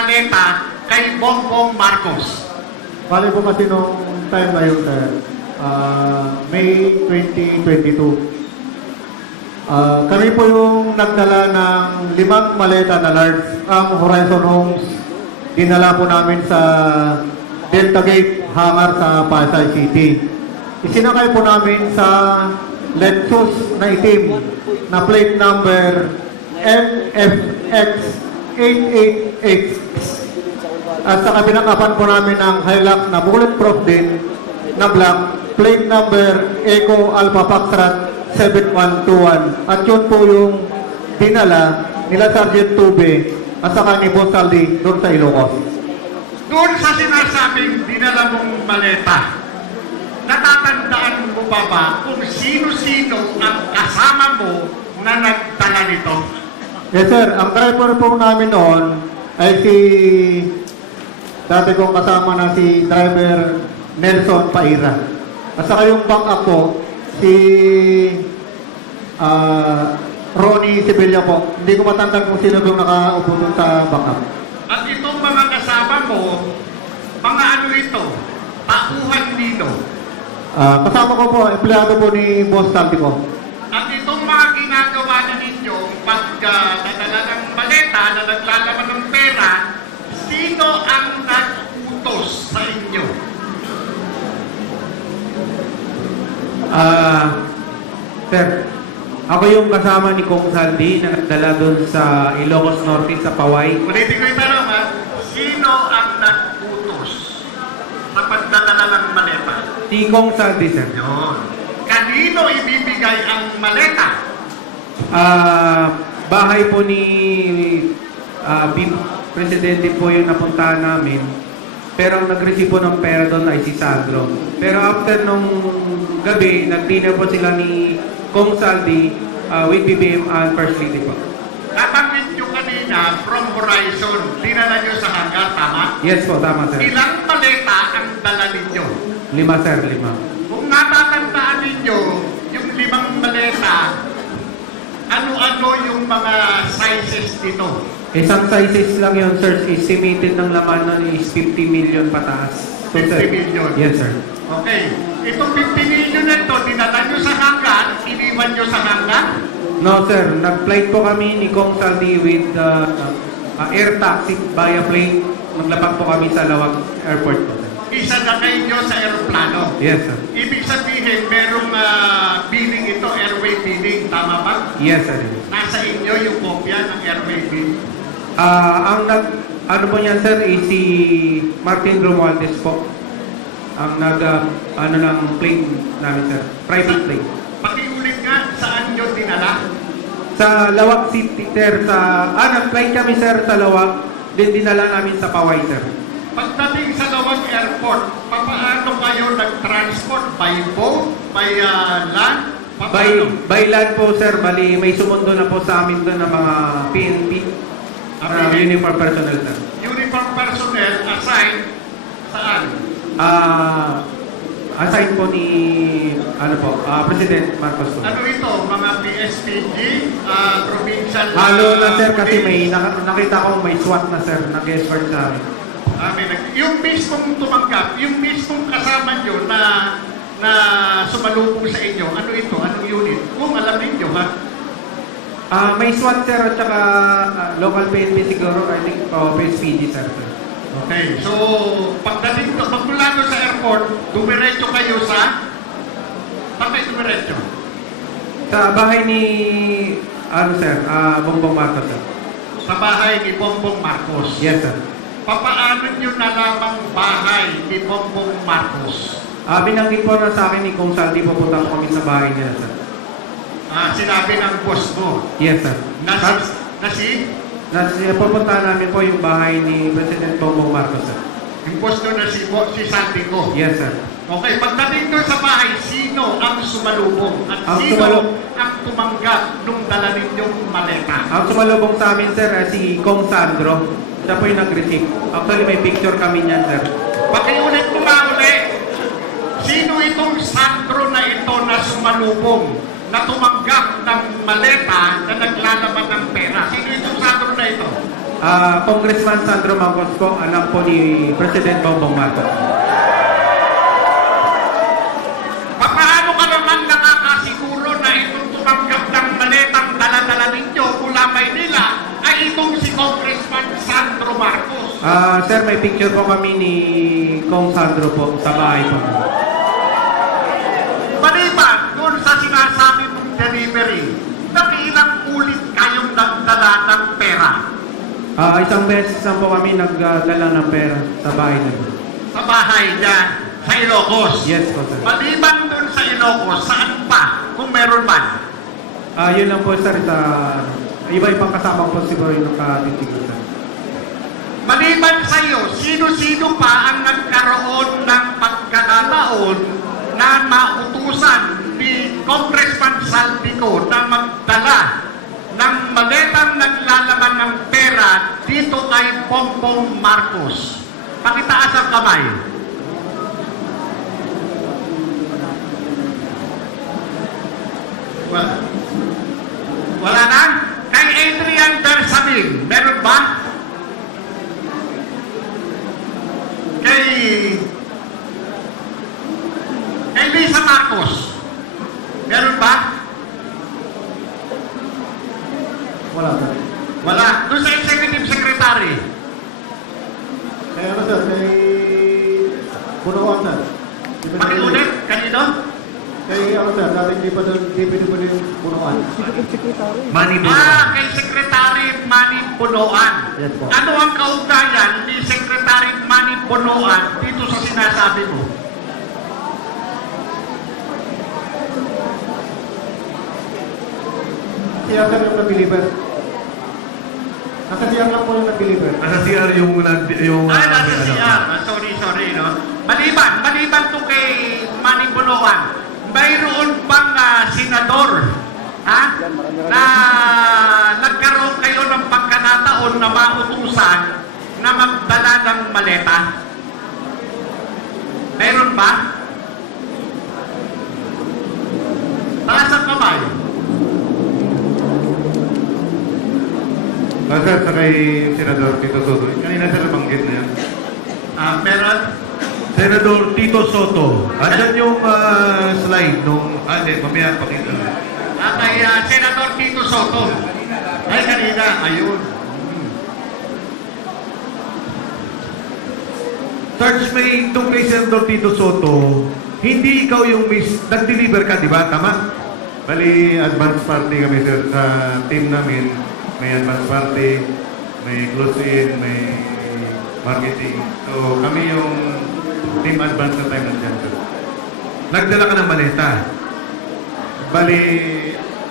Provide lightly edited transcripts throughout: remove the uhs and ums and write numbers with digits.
maleta kay Bongbong Marcos? Bali po kasi nung time na yun, sir, May 2022. Kami po yung nagdala ng 5 maleta na large. Ang Horizon Homes, dinala po namin sa Delta Gate hangar sa Pasay City. Isinakay po namin sa Lexus na itim na plate number MFX 888. At sa kabinakapan po namin ng Hilux na bulletproof din na black, plate number Eco Alpha Foxtrot 7121. At yun po yung dinala nila Sergeant Tube at saka ni Boss Saldi doon sa Ilocos. Doon sa sinasabing dinala mong maleta, natatandaan mo ba kung sino-sino ang kasama mo na nagdala nito? Yes sir, ang driver po namin noon ay si dati kong kasama na si driver Nelson Paira. At saka yung backup po, si Ronnie Sibelia po. Hindi ko matandaan kung sino yung nakaupo doon sa backup. At itong mga kasama mo, mga ano ito, tauhan dito. Kasama ko po, empleyado po ni Boss Saldi po. At itong mga ginagawa na ninyo, pagdadala ng maleta na naglalaman ng pera, sino ang nag-utos sa inyo? Sir, ako yung kasama ni Kong Saldi na nagdala doon sa Ilocos Norte sa Paway. Ulitin ko yung tanong ha, sino ang nag-utos sa pagdadala ng maleta? Si Kong Saldi, sir. Yun. Kanino ibibigay ang maleta? Bahay po ni Presidente po yung napuntahan namin. Pero ang nag-receive po ng pera doon ay si Sandro. Pero after nung gabi, nag-dinner po sila ni Kong Saldi with BBM and First Lady po. Nabanggit nyo kanina from Horizon, dinala nyo sa hangar, tama? Yes po, tama sir. Ilang maleta ang dala ninyo? 5 sir, 5. Kung natatandaan ninyo, yung 5 maleta, ano-ano yung mga sizes dito? Isang sizes lang yun, sir. Estimated ng laman nun is 50 million pataas. So, 50 sir, million. Yes, sir. Okay. Itong 50 million na ito, dinala nyo sa hangar, iniwan nyo sa hangar? No, sir. Nag-flight po kami ni Kong Saldi with air taxi via plane. Naglapag po kami sa Lawag Airport po, sir. Isa na kayo sa aeroplano. Yes, sir. Ibig sabihin, merong billing ito, airway billing, tama ba? Yes, sir. Nasa inyo yung kopya ng airway bill. Ano po yan, sir, is si Martin Romualdez po. Ang ng plane namin, sir. Private plane. Pakiulit nga, saan nyo dinala? Sa Lawag City, sir. Nag-flight kami, sir, sa Lawag. Then dinala namin sa Paway, sir. Pagdating sa Lawag Airport, paano kayo nag-transport? By boat? By land? By land po, sir. Bali, may sumundo na po sa amin doon ng mga PNP. Uniform personnel, sir. Uniform personnel assigned saan? Assigned po ni President Marcos po. Ano ito? Mga PSPG? Provincial? Halo na, sir, kasi may nakita ko may SWAT na, sir. Nag-escort sa amin. Yung mismong tumanggap, yung mismong kasama nyo na sumalubong sa inyo, ano ito? Anong unit? Kung alam ninyo, ha? May SWAT, sir, at saka local PNP siguro, I think, PSPG, sir. Okay, so pagdating to, magmula doon sa airport, dumiretso kayo sa? Saan kayo dumiretso? Sa bahay ni, sir, Bongbong Marcos, sir. Sa bahay ni Bongbong Marcos. Yes, sir. Papaano nyo nalamang bahay ni Bongbong Marcos? Binanggit po na sa akin ni Kong Saldi, pupunta po kami sa bahay niya, sir. Sinabi ng boss mo. Yes, sir. Pupunta namin po yung bahay ni President Bongbong Marcos, sir. Yung boss doon na si Sandy ko. Yes, sir. Okay, pagdating doon sa bahay, sino ang sumalubong? At sino ang tumanggap nung dala ninyong maleta? Ang sumalubong sa amin, sir, si Kong Sandro. Siya po yung nag-receive. Actually, may picture kami niyan, sir. Pakiulit mo nga ulit. Sino itong Sandro na ito na sumalubong? Na tumanggap ng maleta na naglalaman ng pera. Sino itong Sandro na ito? Congressman Sandro Marcos po, anak po ni President Bongbong Marcos. Paano ka naman nakakasiguro na itong tumanggap ng maletang dala-dala ninyo mula Maynila ay itong si Congressman Sandro Marcos? Sir, may picture po kami ni Kong Sandro po sa bahay po. Maliban doon sa sinasabi mong delivery, nakiilang ulit kayong nagdala ng pera Isang beses lang po kami nagdala ng pera sa bahay na. sa bahay niya sa Ilocos. Yes po, sir. Maliban doon sa Ilocos, saan pa kung meron man? Yun lang po, sir, sa iba-ibang kasama po siguro yung nakatitig, sir. Maliban sa iyo, sino-sino pa ang nagkaroon ng pagkakataon na mautusan ni Congressman Saldico na magdala ng maletang naglalaman ng pera dito kay Bongbong Marcos? Pakitaas ang kamay. Wala na? Kay Adrian Bersamin, meron ba? Kay Lisa Marcos, meron ba? Wala, sir. Wala. Doon sa Executive Secretary, Kaya ano, sir, kay Punuan, sir. pakiulit, kanino? Kay ano, sir, dating DPD po yung Punuan. Money Kay Secretary Manny Punuan. Yes po. Ano ang kaugnayan ni Secretary Manny Punuan dito sa sinasabi mo? Siya, sir, yung nag-deliver. Nasa siya lang po yung nag-deliver. Nasa CR yung Nasa siya. Sorry, no? Maliban to kay Manny Punuan, mayroon bang senador, na nagkaroon kayo ng pagkakataon na mautusan na magdala ng maleta? Mayroon ba? Taas ang kamay. Sir, sa kay Senador Tito Soto. Kanina sir nabanggit na yan. Meron? Senador Tito Soto. Andyan yung slide nung... hindi, mamaya pakita. Kay Senator Tito Soto. Ay, kanina. Ayun. Sarge, may itong kay Senador Tito Soto, hindi ikaw yung nag-deliver ka, di ba? Tama? Bali, advance party kami sir sa team namin. May advance party, may close-in, may marketing. So, kami yung team advance na time nandiyan sir. Nagdala ka ng maleta. Bali,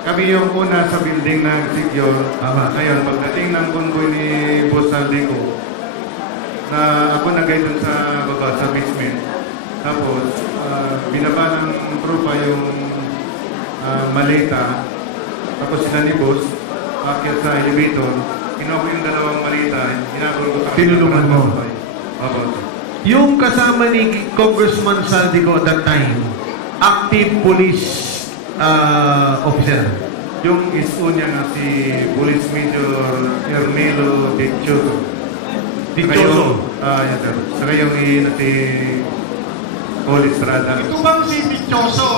kami yung una sa building ng Sigyor. Tama. Ngayon, pagdating ng convoy ni Boss Saldico, na ako nag-guide dun sa baba, sa basement. Tapos, binaba ng trupa yung maleta. Tapos sila ni Boss, akyat sa elevator. Kinuha ko yung dalawang maleta, hinabol ko sa Tinulungan mo? Opo. Yung kasama ni Congressman Saldico at that time, active police officer. Yung iso niya nga si Police Major Ernelo Dichoso. Dichoso. Yan sir. Saka yung si Paul Estrada. Ito bang si Dichoso,